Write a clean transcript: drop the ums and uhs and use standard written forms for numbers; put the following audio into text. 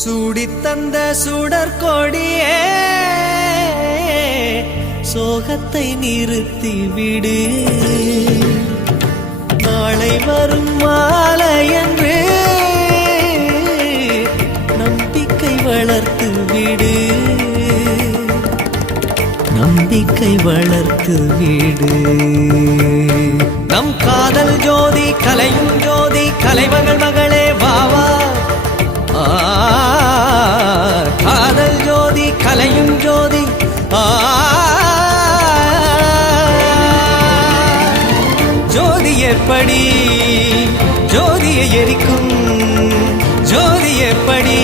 சூடித்தந்த சுடற்கொடியே சோகத்தை நிறுத்தி விடு. நாளை வரும் மாலை என்று நம்பிக்கை வளர்த்து விடு. நம்பிக்கை வளர்த்து விடு. நம் காதல் ஜோதி கலையும் ஜோதி கலைமகள் மகளே வாவா. காதல் ஜோதி கலையும் ஜோதி ஜோதி எப்படி ஜோதியை எரிக்கும் ஜோதி எப்படி